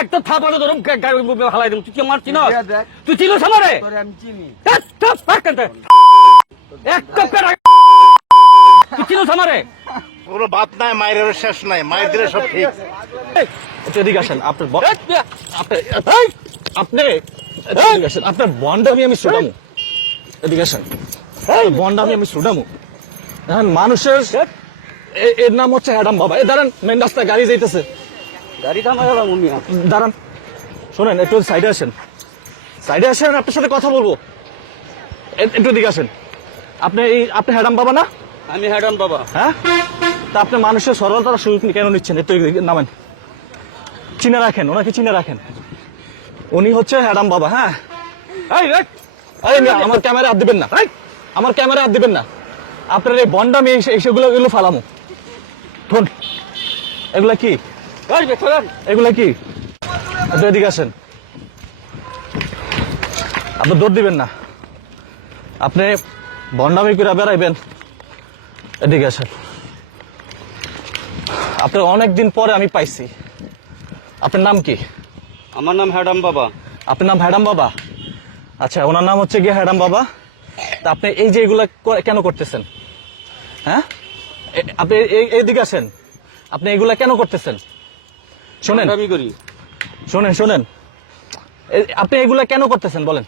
একটা থাপানো ধরুন হালাই দেবো। তুই কি আমার চিনস? তুই চিনস আমারে? তুই চিনস আমারে? কোনো বাপ নাই, মায়ের শেষ নাই, মায়ের দিলে সব ঠিক। এদিকে আসেন, আপনার বন্ডামি আমি শুনামু। এদিকে আসেন, বন্ডামি আমি শুনামু। এখন মানুষের এর নাম হচ্ছে অ্যাডাম বাবা। দাঁড়ান, মেন রাস্তায় গাড়ি যাইতেছে, গাড়ি দাঁড়ান। শোনেন, একটু সাইডে আসেন, সাইডে আসেন, আপনার সাথে কথা বলবো। একটু দিকে আসেন। আপনি হ্যাডাম বাবা না? আমি হ্যাডাম বাবা। হ্যাঁ, তা আপনি মানুষের সরলতার সুযোগ কেন নিচ্ছেন? একটু নামেন, চিনে রাখেন, ওনাকে চিনে রাখেন। উনি হচ্ছে হ্যাডাম বাবা। হ্যাঁ, আমার ক্যামেরা হাত দিবেন না, আমার ক্যামেরা হাত দিবেন না। আপনার এই বন্ডামি সেগুলো এগুলো ফালামো। শোন, এগুলা কি? এগুলা কি? একটু এদিকে আসেন। আপনি দৌড় দিবেন না, আপনি বন্ডামি করে বেড়াইবেন। এদিকে আসেন। আপনার অনেকদিন পরে আমি পাইছি। আপনার নাম কি? আমার নাম হ্যাডাম বাবা। আপনার নাম হ্যাডাম বাবা? আচ্ছা, ওনার নাম হচ্ছে গিয়ে হ্যাডাম বাবা। তা আপনি এই যে এগুলা কেন করতেছেন? হ্যাঁ, আপনি এইদিকে আসেন। আপনি এগুলা কেন করতেছেন? শোনেন, আমি করি। শোনেন, আপনি এগুলা কেন করতেছেন বলেন?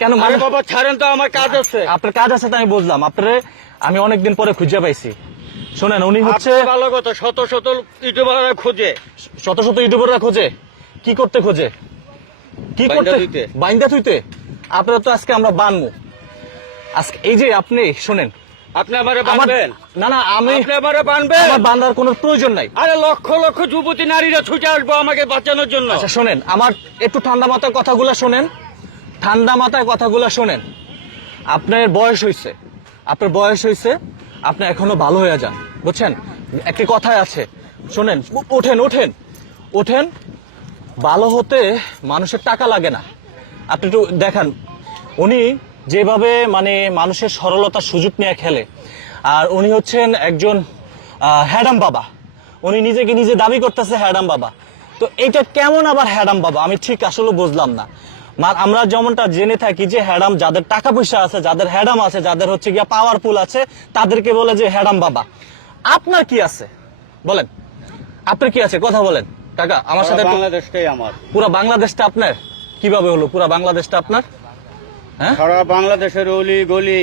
কেন? আরে বাবা ছাড়েন তো, আমার কাজ আছে। আপনার কাজ আছে তো আমি বুঝলাম। আপনারে আমি অনেকদিন পরে খুঁজে পাইছি। শোনেন, উনি হচ্ছে ভালো কথা, শত শত ইউটিউবাররা খোঁজে। শত শত ইউটিউবাররা খোঁজে। কি করতে খোঁজে? কি করতে? বাইন্দা থুইতে। আপনারা তো আজকে আমরা বানমু। আজকে এই যে আপনি শোনেন, আপনি আমারে বানবেন? না না, আমি আপনি আমারে বানবেন? আমার বান্দার কোনো প্রয়োজন নাই। আরে লক্ষ লক্ষ যুবতী নারীরা ছুটে আসবো আমাকে বাঁচানোর জন্য। আচ্ছা শোনেন, আমার একটু ঠান্ডা মাথায় কথাগুলো শোনেন, ঠান্ডা মাথায় কথাগুলো শোনেন। আপনার বয়স হয়েছে, আপনার বয়স হয়েছে, আপনি এখনো ভালো হয়ে যান, বুঝছেন? একটি কথাই আছে, শোনেন, ওঠেন ওঠেন ওঠেন। ভালো হতে মানুষের টাকা লাগে না। আপনি একটু দেখান, উনি যেভাবে মানে মানুষের সরলতার সুযোগ নিয়ে খেলে, আর উনি হচ্ছেন একজন হ্যাডাম বাবা। উনি নিজেকে নিজে দাবি করতেছে হ্যাডাম বাবা। তো এটা কেমন আবার হ্যাডাম বাবা? আমি ঠিক আসলে বুঝলাম না। আমরা যেমনটা জেনে থাকি যে হ্যাডাম যাদের টাকা পয়সা আছে, যাদের হ্যাডাম আছে, যাদের হচ্ছে গিয়া পাওয়ারফুল আছে, তাদেরকে বলে যে হ্যাডাম বাবা। আপনার কি আছে বলেন? আপনার কি আছে কথা বলেন কাকা আমার সাথে। বাংলাদেশটাই আমার। পুরো বাংলাদেশটা আপনার? কিভাবে হলো পুরো বাংলাদেশটা আপনার? হ্যাঁ, সারা বাংলাদেশের অলি গলি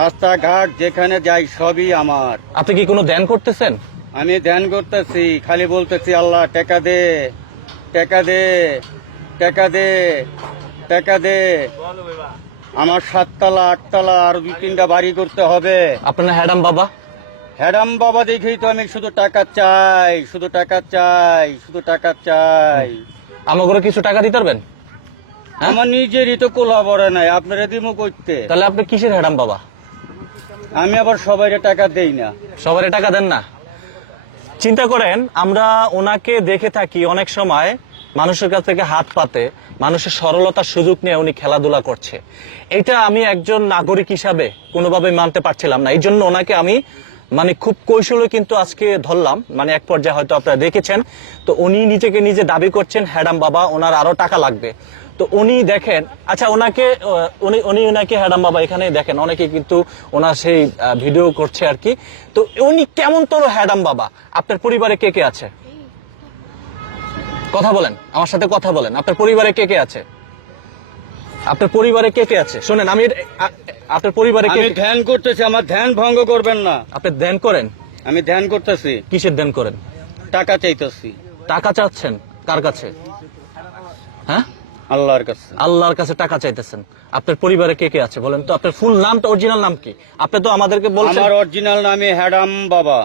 রাস্তাঘাট যেখানে যাই সবই আমার। আপনি কি কোনো ধ্যান করতেছেন? আমি ধ্যান করতেছি, খালি বলতেছি আল্লাহ টাকা দে, টাকা দে, টাকা দে, টাকা দে। আমার 7 তলা 8 তলা আর 2-3টা বাড়ি করতে হবে। আপনার হ্যাডাম বাবা? হ্যাডাম বাবা দেখেই তো আমি শুধু টাকা চাই, শুধু টাকা চাই, শুধু টাকা চাই। আমাকে কিছু টাকা দিতে পারবেন? আমার নিজেরই তো কোলা পড়ে নাই, আপনারা দিমু করতে। তাহলে আপনি কিসের হ্যাডাম বাবা? আমি আবার সবাইরে টাকা দেই না। সবারে টাকা দেন না? চিন্তা করেন, আমরা ওনাকে দেখে থাকি অনেক সময় মানুষের কাছ থেকে হাত পাতে, মানুষের সরলতার সুযোগ নিয়ে উনি খেলাধুলা করছে। এটা আমি একজন নাগরিক হিসাবে কোনোভাবে মানতে পারছিলাম না। এই জন্য ওনাকে আমি মানে খুব কৌশলে কিন্তু আজকে ধরলাম। মানে এক পর্যায়ে হয়তো আপনারা দেখেছেন, তো উনি নিজেকে নিজে দাবি করছেন হ্যাডাম বাবা, ওনার আরো টাকা লাগবে। তো উনি দেখেন, আচ্ছা ওনাকে ওনাকে হ্যাডাম বাবা এখানে দেখেন, অনেকে কিন্তু ওনার সেই ভিডিও করছে আর কি। তো উনি কেমন তোর হ্যাডাম বাবা? আপনার পরিবারে কে কে আছে? কথা বলেন, আমার সাথে কথা বলেন। আপনার পরিবারে কে কে আছে? আপনার পরিবারে কে কে আছে? শোনেন, আমি আপনার পরিবারে কে? আমি ধ্যান করতেছি, আমার ধ্যান ভঙ্গ করবেন না। আপনি ধ্যান করেন? আমি ধ্যান করতেছি। কিসের ধ্যান করেন? টাকা চাইতেছি। টাকা চাচ্ছেন কার কাছে? হ্যাঁ, আল্লাহর কাছে। আল্লাহর কাছে টাকা চাইতেছেন। আপনার পরিবারে কে কে আছে বলেন তো? আপনার ফুল নামটা, অরিজিনাল নাম কি? আপনি তো আমাদেরকে বলছেন আমার অরিজিনাল নামে হ্যাডাম বাবা।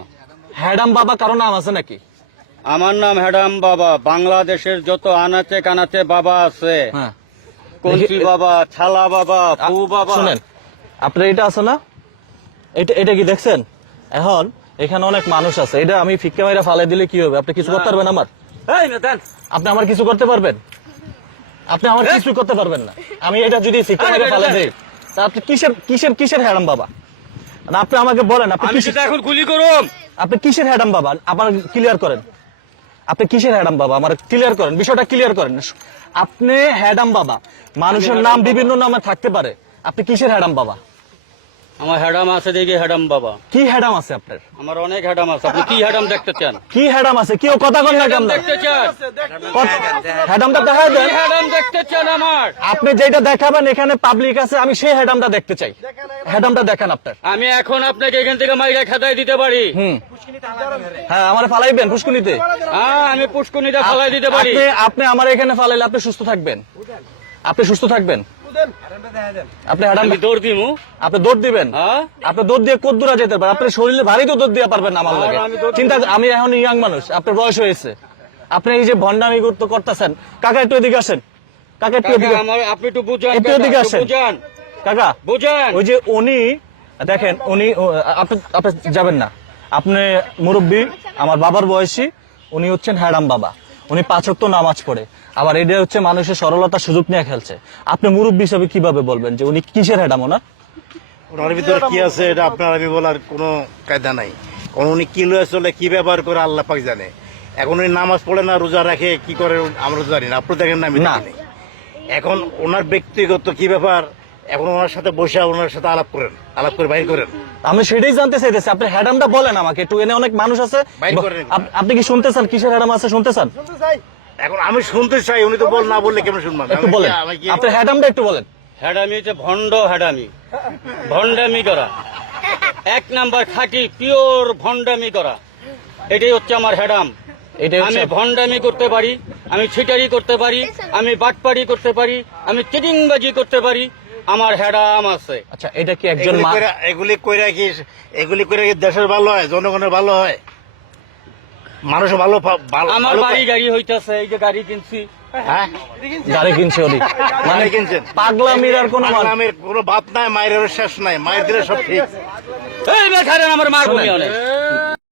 হ্যাডাম বাবা কারো নাম আছে নাকি? আমার নাম হ্যাডাম বাবা। বাংলাদেশের যত আনাচে কানাচে বাবা আছে, হ্যাঁ, কঞ্চি বাবা, ছালা বাবা, পু বাবা। শুনেন, আপনার এটা আছে না, এটা কি দেখছেন? এখন এখানে অনেক মানুষ আছে, এটা আমি ফিক্কা মাইরা ফালাই দিলে কি হবে? আপনি কিছু করতে পারবেন আমার? আপনি আমার কিছু করতে পারবেন? আপনি আমার কিছু করতে পারবেন না। আমি এটা যদি ফিক্কা মাইরা ফালাই দেই, তা আপনি কিসের কিসের কিসের হ্যাডাম বাবা? না, আপনি আমাকে বলেন, আপনি কিসের? এখন গুলি করুন। আপনি কিসের হ্যাডাম বাবা? আপনার ক্লিয়ার করেন। আপনি কিসের হ্যাডাম বাবা? আমার ক্লিয়ার করেন, বিষয়টা ক্লিয়ার করেন। আপনি হ্যাডাম বাবা, মানুষের নাম বিভিন্ন নামে থাকতে পারে, আপনি কিসের হ্যাডাম বাবা? আমার হ্যাডাম আছে দেখি হ্যাডাম বাবা। কি হ্যাডাম আছে আপনার? আমার অনেক হ্যাডাম আছে। আপনি কি হ্যাডাম দেখতে চান? কি হ্যাডাম আছে? কেউ কথা কন না কেন? দেখতে চান? হ্যাডামটা দেখা কি দেন। হ্যাডাম দেখতে চান আমার? আপনি যেটা দেখাবেন এখানে পাবলিক আছে, আমি সেই হ্যাডামটা দেখতে চাই। হ্যাডামটা দেখান আপনার। আমি এখন আপনাকে এখান থেকে মাইরা খাতায় দিতে পারি। হ্যাঁ, আমার ফালাইবেন পুষ্কুনিতে। হ্যাঁ, আমি পুষ্কুনিতে ফালাই দিতে পারি। আপনি আমার এখানে ফালাইলে আপনি সুস্থ থাকবেন, আপনি সুস্থ থাকবেন। আপনি হ্যাডাম আমি দৌড় দিমু। আপনি দৌড় দিবেন, হ্যাঁ? আপনি দৌড় দিয়ে কত দূরে যেতে পারেন? আপনার শরীরে ভারী তো দৌড় দিয়ে পারবেন না আমার লাগে। আমি দৌড় চিন্তা, আমি এখন ইয়াং মানুষ, আপনার বয়স হয়েছে, আপনি এই যে ভণ্ডামি করতেছেন। কাকা একটু এদিকে আসেন, কাকা একটু এদিকে, কাকা, আমার আপনি একটু বুঝান। একটু কাকা, এদিকে একটু আসেন। বুঝান। কাকা বুঝান। ওই যে উনি দেখেন, উনি আপনি আপনি যাবেন না। আপনি মুরব্বী, আমার বাবার বয়সী, উনি হচ্ছেন হ্যাডাম বাবা। উনি 5 ওয়াক্ত নামাজ পড়ে, আবার এটা হচ্ছে মানুষের সরলতার সুযোগ নিয়ে খেলছে। আপনি মুরব্বী হিসেবে কিভাবে বলবেন যে উনি কিসের হ্যাডাম? ওনার ওনার ভিতরে কি আছে এটা আপনার আমি বলার কোনো কায়দা নাই। কারণ উনি কি লয়ে চলে, কি ব্যবহার করে আল্লাহ পাক জানে। এখন উনি নামাজ পড়ে না, রোজা রাখে, কি করে আমরা তো জানি না। আপনি দেখেন না, আমি না। দেখিনি। এখন ওনার ব্যক্তিগত কি ব্যাপার, এখন ওনার সাথে বসে ওনার সাথে আলাপ করেন, আলাপ করে বাইর করেন। আমি সেটাই জানতে চাইতেছি, আপনি হ্যাডামটা বলেন আমাকে একটু। এনে অনেক মানুষ আছে, বাইর করেন। আপনি কি শুনতে চান কিসের হ্যাডাম আছে? শুনতে চান? এখন আমি শুনতে চাই, উনি তো না বললে কেমন শুনবেন? একটু বলেন, আপনার হ্যাডামটা একটু বলেন। হ্যাডামি হচ্ছে ভণ্ড হ্যাডামি, ভণ্ডামি করা। 1 নাম্বার খাঁটি পিওর ভণ্ডামি করা, এটাই হচ্ছে আমার হ্যাডাম। এটাই আমি হচ্ছে ভণ্ডামি করতে পারি, আমি ছিটারি করতে পারি, আমি বাটপাড়ি করতে পারি, আমি চিটিংবাজি করতে পারি। আমার হ্যাডাম আছে। আচ্ছা, এটা কি একজন এগুলি কইরা কি দেশের ভালো হয়, জনগণের ভালো হয়, মানুষ ভালো আমার ভালো বাড়ি পায়? গাড়ি হইতাছে, এই যে গাড়ি কিনছি। হ্যাঁ, গাড়ি কিনছে ওরি, মানে গাড়ি কিনছেন। পাগলামির আর কোনো পাগলামির কোনো বাদ নাই, মায়ের শেষ নাই, মায়ের দিলে সব ঠিক। এই বেখারেন আমার মা শোনেন, ঘুমিয়ে অনেক।